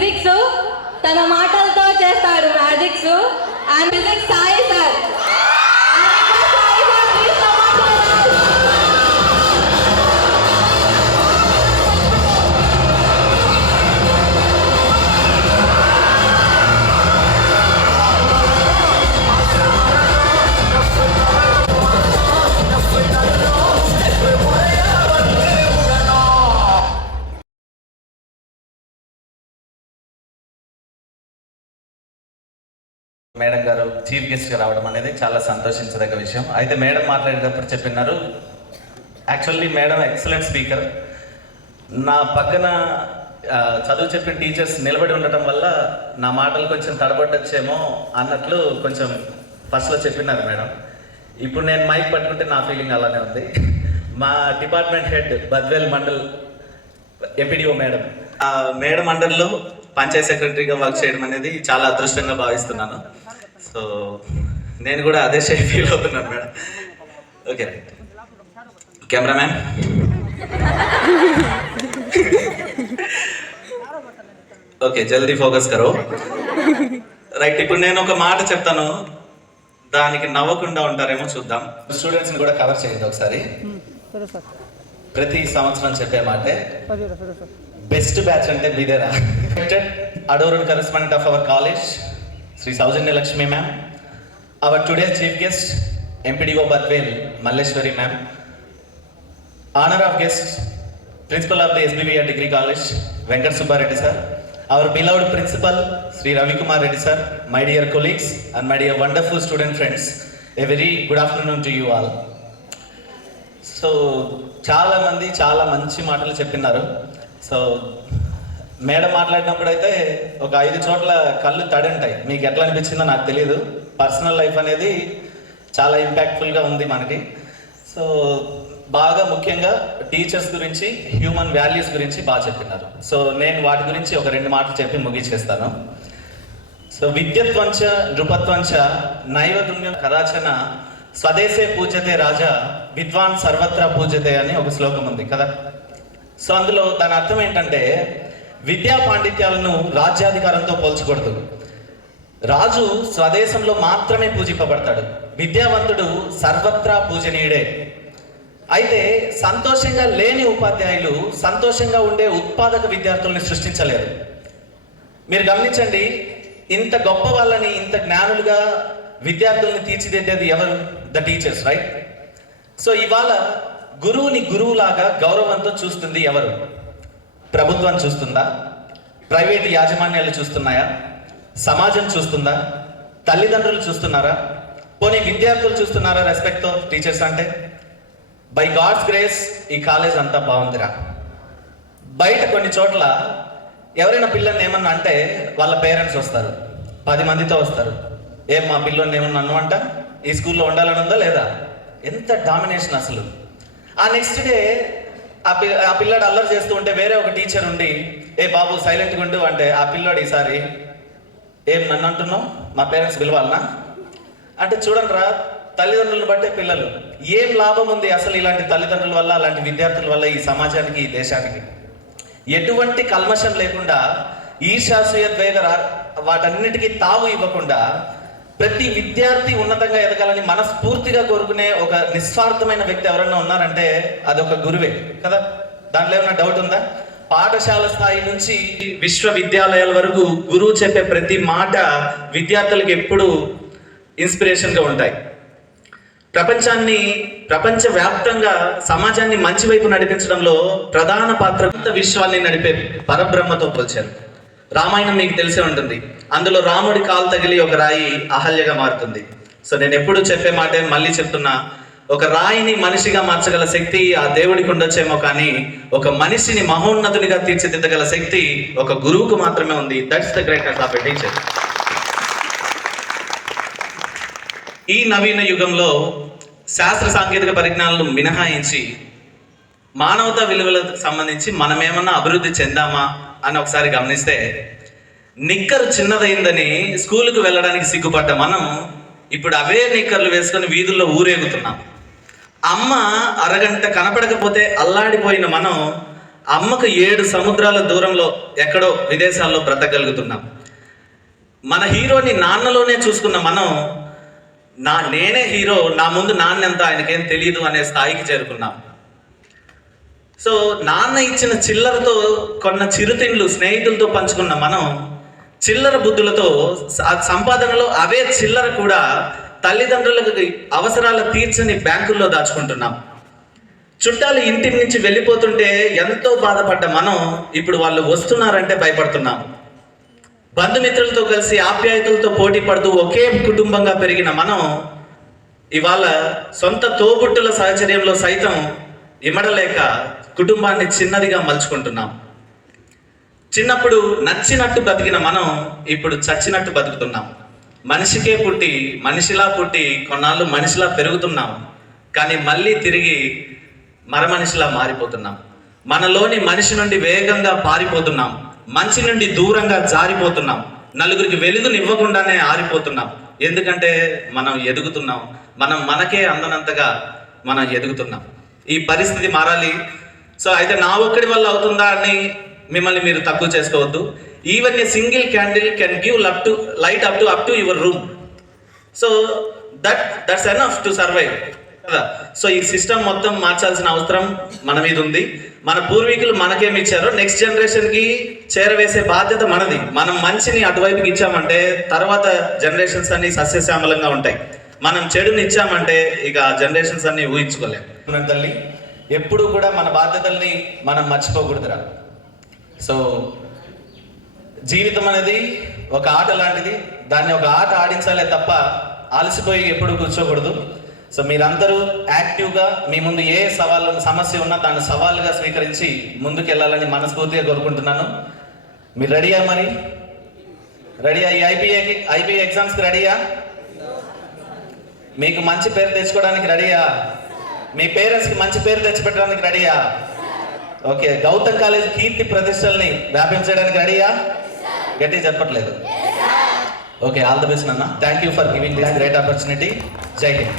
Physics తన మాటలతో చేస్తాడు magics. And physics Sai sir. Madam గారు చీఫ్ గెస్ట్గా రావడం అనేది చాలా సంతోషించదగ్గ విషయం. అయితే మేడం మాట్లాడేటప్పుడు చెప్పినారు, యాక్చువల్లీ మేడం ఎక్సలెంట్ స్పీకర్. నా పక్కన చదువు చెప్పిన టీచర్స్ నిలబడి ఉండటం వల్ల నా మాటలు కొంచెం తడబడ్డొచ్చేమో అన్నట్లు కొంచెం ఫస్ట్లో చెప్పినారు మేడం. ఇప్పుడు నేను మైక్ పట్టుకుంటే నా ఫీలింగ్ అలానే ఉంది. మా department head Badvel mandal MPDO madam, madam మండల్లో పంచాయత్ సెక్రటరీగా వర్క్ చేయడం అనేది చాలా అదృష్టంగా భావిస్తున్నాను. సో నేను కూడా అదే ఫీల్ అవుతున్నాను madam. Okay right. Cameraman, okay జల్దీ ఫోకస్ కరో. రైట్, ఇప్పుడు నేను ఒక మాట చెప్తాను, దానికి నవ్వకుండా ఉంటారేమో చూద్దాం. స్టూడెంట్స్ని కూడా కవర్ చేయండి ఒకసారి. ప్రతి సంవత్సరం చెప్పే మాటే, బెస్ట్ బ్యాచ్ అంటే మీదేరా. Adored correspondent of our college Shri Soujanya Lakshmi ma'am, our today chief guest MPDO Badvel Malleswari ma'am, honour of guest principal of the SBBR degree college Venkata Subbareddy sir, our beloved principal Shri Ravikumar Reddy sir, my dear colleagues and my dear wonderful student friends, a very good afternoon to you all. So చాలామంది చాలా మంచి మాటలు చెప్పినారు. So madam మాట్లాడినప్పుడు అయితే ఒక 5 చోట్ల కళ్ళు తడంటాయి. మీకు ఎట్లా అనిపించిందో నాకు తెలియదు. పర్సనల్ లైఫ్ అనేది చాలా ఇంపాక్ట్ఫుల్గా ఉంది మనకి. సో బాగా ముఖ్యంగా టీచర్స్ గురించి, హ్యూమన్ వాల్యూస్ గురించి బాగా చెప్పినారు. సో నేను వాటి గురించి ఒక 2 మాటలు చెప్పి ముగించేస్తాను. సో విద్యత్వంచ నృపత్వంచ నైవదుణ్యం కదాచన స్వదేశే పూజతే రాజా విద్వాన్ సర్వత్రా పూజతే అని ఒక శ్లోకం ఉంది కదా. సో అందులో దాని అర్థం ఏంటంటే, విద్యా పాండిత్యాలను రాజ్యాధికారంతో పోల్చకూడదు. రాజు స్వదేశంలో మాత్రమే పూజింపబడతాడు, విద్యావంతుడు సర్వత్రా పూజనీయుడే. అయితే సంతోషంగా లేని ఉపాధ్యాయులు సంతోషంగా ఉండే ఉత్పాదక విద్యార్థుల్ని సృష్టించలేరు. మీరు గమనించండి, ఇంత గొప్ప వాళ్ళని, ఇంత జ్ఞానులుగా విద్యార్థుల్ని తీర్చిదిద్దేది ఎవరు? The teachers, right? సో ఇవాళ గురువుని గురువులాగా గౌరవంతో చూస్తుంది ఎవరు? ప్రభుత్వం చూస్తుందా? ప్రైవేటు యాజమాన్యాలు చూస్తున్నాయా? సమాజం చూస్తుందా? తల్లిదండ్రులు చూస్తున్నారా? పోనీ విద్యార్థులు చూస్తున్నారా రెస్పెక్ట్తో టీచర్స్ అంటే? బై గాడ్స్ గ్రేస్ ఈ కాలేజ్ అంతా బాగుందిరా. బయట కొన్ని చోట్ల ఎవరైనా పిల్లల్ని ఏమన్నా అంటే వాళ్ళ పేరెంట్స్ వస్తారు, 10 మందితో వస్తారు. ఏం మా పిల్లల్ని ఏమన్నా అన్నమాట, ఈ స్కూల్లో ఉండాలని ఉందా లేదా? ఎంత డామినేషన్ అసలు. ఆ నెక్స్ట్ డే ఆ పిల్లాడు అల్లరి చేస్తూ ఉంటే వేరే ఒక టీచర్ ఉండి, ఏ బాబు సైలెంట్గా ఉండు అంటే, ఆ పిల్లాడు ఈసారి ఏం నన్ను అంటున్నావు, మా పేరెంట్స్ పిలవాలనా అంటే, చూడండి రా, తల్లిదండ్రులను బట్టే పిల్లలు. ఏం లాభం ఉంది అసలు ఇలాంటి తల్లిదండ్రుల వల్ల, అలాంటి విద్యార్థుల వల్ల ఈ సమాజానికి, ఈ దేశానికి? ఎటువంటి కల్మషం లేకుండా, ఈర్ష్యాసూయ ద్వేగ వాటన్నిటికీ తావు ఇవ్వకుండా ప్రతి విద్యార్థి ఉన్నతంగా ఎదగాలని మనస్ఫూర్తిగా కోరుకునే ఒక నిస్వార్థమైన వ్యక్తి ఎవరన్నా ఉన్నారంటే అదొక గురువే కదా. దాంట్లో ఏమైనా డౌట్ ఉందా? పాఠశాల స్థాయి నుంచి విశ్వవిద్యాలయాల వరకు గురువు చెప్పే ప్రతి మాట విద్యార్థులకు ఎప్పుడు ఇన్స్పిరేషన్గా ఉంటాయి. ప్రపంచవ్యాప్తంగా సమాజాన్ని మంచి వైపు నడిపించడంలో ప్రధాన పాత్ర విశ్వాన్ని నడిపే పరబ్రహ్మతో పోల్చారు. రామాయణం మీకు తెలిసే ఉంటుంది. అందులో రాముడి కాలు తగిలి ఒక రాయి అహల్యగా మారుతుంది. సో నేను ఎప్పుడు చెప్పే మాట మళ్ళీ చెప్తున్నా, ఒక రాయిని మనిషిగా మార్చగల శక్తి ఆ దేవుడికి ఉండొచ్చేమో, కానీ ఒక మనిషిని మహోన్నతునిగా తీర్చిదిద్దగల శక్తి ఒక గురువుకు మాత్రమే ఉంది. That's the greatness of a teacher. ఈ నవీన యుగంలో శాస్త్ర సాంకేతిక పరిజ్ఞానాలను మినహాయించి మానవతా విలువలకు సంబంధించి మనమేమన్నా అభివృద్ధి చెందామా అని ఒకసారి గమనిస్తే, నిక్కరు చిన్నదైందని స్కూలుకు వెళ్ళడానికి సిగ్గుపడ్డ మనం ఇప్పుడు అవే నిక్కర్లు వేసుకొని వీధుల్లో ఊరేగుతున్నాం. అమ్మ అరగంట కనపడకపోతే అల్లాడిపోయిన మనం అమ్మకు 7 సముద్రాల దూరంలో ఎక్కడో విదేశాల్లో బ్రతకగలుగుతున్నాం. మన హీరోని నాన్నలోనే చూసుకున్న మనం నేనే హీరో, నా ముందు నాన్నెంత ఆయనకేం తెలియదు అనే స్థాయికి చేరుకున్నాం. సో నాన్న ఇచ్చిన చిల్లరతో కొన్న చిరుతిండ్లు స్నేహితులతో పంచుకున్న మనం చిల్లర బుద్ధులతో సంపాదనలో అవే చిల్లర కూడా తల్లిదండ్రులకు అవసరాలు తీర్చని బ్యాంకుల్లో దాచుకుంటున్నాం. చుట్టాలు ఇంటి నుంచి వెళ్ళిపోతుంటే ఎంతో బాధపడ్డ మనం ఇప్పుడు వాళ్ళు వస్తున్నారంటే భయపడుతున్నాం. బంధుమిత్రులతో కలిసి ఆప్యాయతలతో పోటీ పడుతూ ఒకే కుటుంబంగా పెరిగిన మనం ఇవాళ సొంత తోబుట్టుల సాహచర్యంలో సైతం ఇమడలేక కుటుంబాన్ని చిన్నదిగా మలుచుకుంటున్నాం. చిన్నప్పుడు నచ్చినట్టు బతికిన మనం ఇప్పుడు చచ్చినట్టు బతుకుతున్నాం. మనిషికే పుట్టి మనిషిలా పుట్టి కొన్నాళ్ళు మనిషిలా పెరుగుతున్నాం, కానీ మళ్ళీ తిరిగి మరమనిషిలా మారిపోతున్నాం. మనలోని మనిషి నుండి వేగంగా పారిపోతున్నాం, మంచి నుండి దూరంగా జారిపోతున్నాం, నలుగురికి వెలుగునివ్వకుండానే ఆరిపోతున్నాం. ఎందుకంటే మనం ఎదుగుతున్నాం, మనకే అందనంతగా మనం ఎదుగుతున్నాం. ఈ పరిస్థితి మారాలి. సో అయితే నా ఒక్కడి వల్ల అవుతుందా అని మిమ్మల్ని మీరు తక్కువ చేసుకోవద్దు. Even a single candle can give light up to your room. So that's enough to survive కదా. సో ఈ సిస్టమ్ మొత్తం మార్చాల్సిన అవసరం మన మీద ఉంది. మన పూర్వీకులు మనకేమి ఇచ్చారో నెక్స్ట్ జనరేషన్కి చేరవేసే బాధ్యత మనది. మనం మంచిని అటువైపుకి ఇచ్చామంటే తర్వాత జనరేషన్స్ అన్ని సస్యశ్యామలంగా ఉంటాయి. మనం చెడుని ఇచ్చామంటే ఇక జనరేషన్స్ అన్ని ఊహించుకోలేం. తల్లి ఎప్పుడు కూడా మన బాధ్యతల్ని మనం మర్చిపోకూడదురా. సో జీవితం అనేది ఒక ఆట లాంటిది, దాన్ని ఒక ఆట ఆడించాలే తప్ప అలసిపోయి ఎప్పుడు కూర్చోకూడదు. సో మీరందరూ యాక్టివ్గా మీ ముందు ఏ సమస్య ఉన్నా దాన్ని సవాలుగా స్వీకరించి ముందుకు వెళ్ళాలని మనస్ఫూర్తిగా కోరుకుంటున్నాను. మీరు రెడీయా? మరి రెడీయా? ఈ ఐపీఏ ఎగ్జామ్స్కి రెడీయా? మీకు మంచి పేరు తెచ్చుకోవడానికి రెడీయా? మీ పేరెంట్స్కి మంచి పేరు తెచ్చిపెట్టడానికి రెడీయా? ఓకే, గౌతమ్ కాలేజ్ కీర్తి ప్రతిష్టల్ని వ్యాపించడానికి రెడీయా? గట్టి చెప్పట్లేదు. ఓకే, ఆల్ ది బెస్ట్ నాన్న. Thank you for giving this great opportunity. జై హింద్.